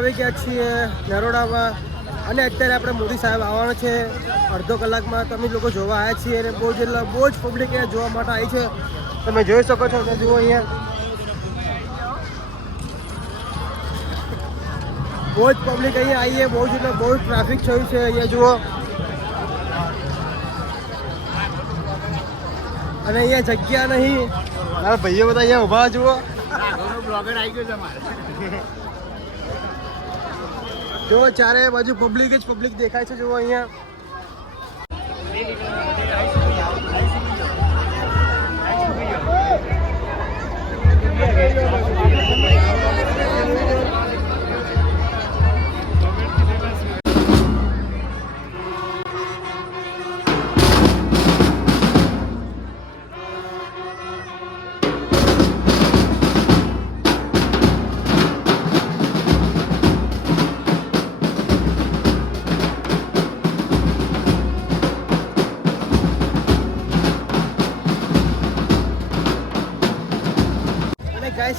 આવી ગયા છીએ નરોડામાં અને અત્યારે આપણે મોદી સાહેબ આવવાનો છે અડધો કલાકમાં. તમે લોકો જોવા આવ્યા છીએ અને બહુ જ પબ્લિક અહીંયા જોવા માટે આવી છે. તમે જોઈ શકો છો કે જુઓ અહીંયા બહુ જ પબ્લિક અહીંયા આવી છે. બહુ જ ટ્રાફિક થયું છે અહીંયા જુઓ. અને અહીંયા જગ્યા નહીં. મારા ભાઈઓ બધા અહીંયા ઊભા જુઓ. બ્લોગર આવી ગયો છે અમારે. જો ચારે બાજુ પબ્લિક જ પબ્લિક દેખાય છે જુઓ અહીંયા.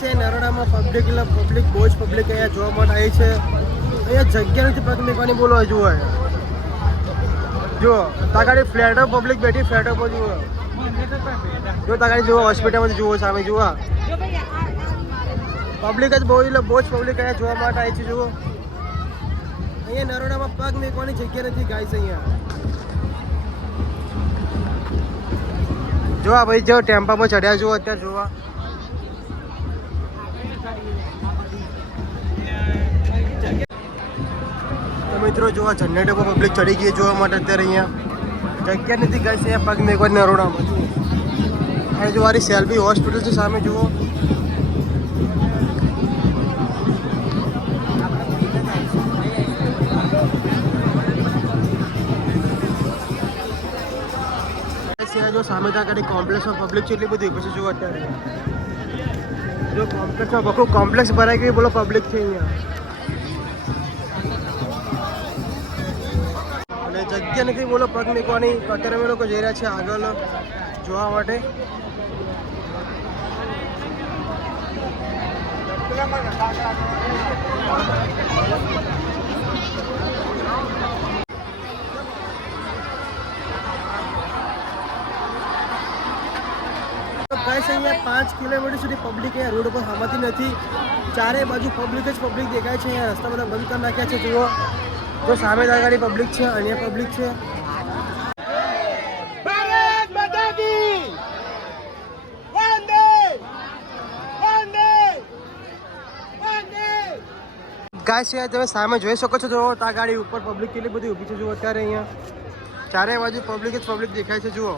છે નરોડામાં પબ્લિક બહુ જ પબ્લિક અહીંયા જોવા માટે આવી છે. અહીંયા જગ્યા નથી પબ્લિકની બોલો જુઓ. જુઓ તાગાડી ફ્લેટો પબ્લિક બેઠી ફ્લેટો પર જુઓ. જો તાગાડી જુઓ હોસ્પિટલમાં જુઓ સામે જુઓ પબ્લિક જ બહુ જ પબ્લિક અહીંયા જોવા માટે આવી છે. જુઓ અહીંયા નરોડામાં પગ મેકવાની જગ્યા નથી ગાય છે અહીંયા. જો આ ભાઈ જો ટેમ્પામાં ચડ્યા જુઓ અત્યારે જોવા. મિત્રો જોવા જનરેટર પર પબ્લિક ચડી ગઈ જોવા માટે અત્યારે અહીંયા જગ્યા નથી ગાય છે અહીંયા પગ મેકવા નરોડામાં. અને જો મારી સેલ્ફી હોસ્પિટલ છે સામે જુઓ. જો સામે ત્યાં આગળ કોમ્પ્લેક્સમાં પબ્લિક છે એટલી બધી પછી જુઓ અત્યારે. જો કોમ્પ્લેક્સમાં બખું કોમ્પ્લેક્સ ભરાઈ ગઈ બોલો પબ્લિક છે અહીંયા. જગ્યા નથી બોલો પગ મૂકવાની. અત્યારે અમે લોકો જઈ રહ્યા છીએ આગળ જોવા માટે. અહીંયા 5 કિલોમીટર સુધી પબ્લિક અહીંયા રોડ ઉપર હમાતી નથી. ચારે બાજુ પબ્લિક જ પબ્લિક દેખાય છે. અહીંયા રસ્તા બધા બંધ કરી નાખ્યા છે જુઓ. જો સામે આગળ પબ્લિક છે અહીંયા પબ્લિક છે. ગાય છે તમે સામે જોઈ શકો છો. જો આ ગાડી ઉપર પબ્લિક કેટલી બધી ઊભી છે જુઓ અત્યારે અહીંયા ચારે બાજુ પબ્લિક જ પબ્લિક દેખાય છે જુઓ.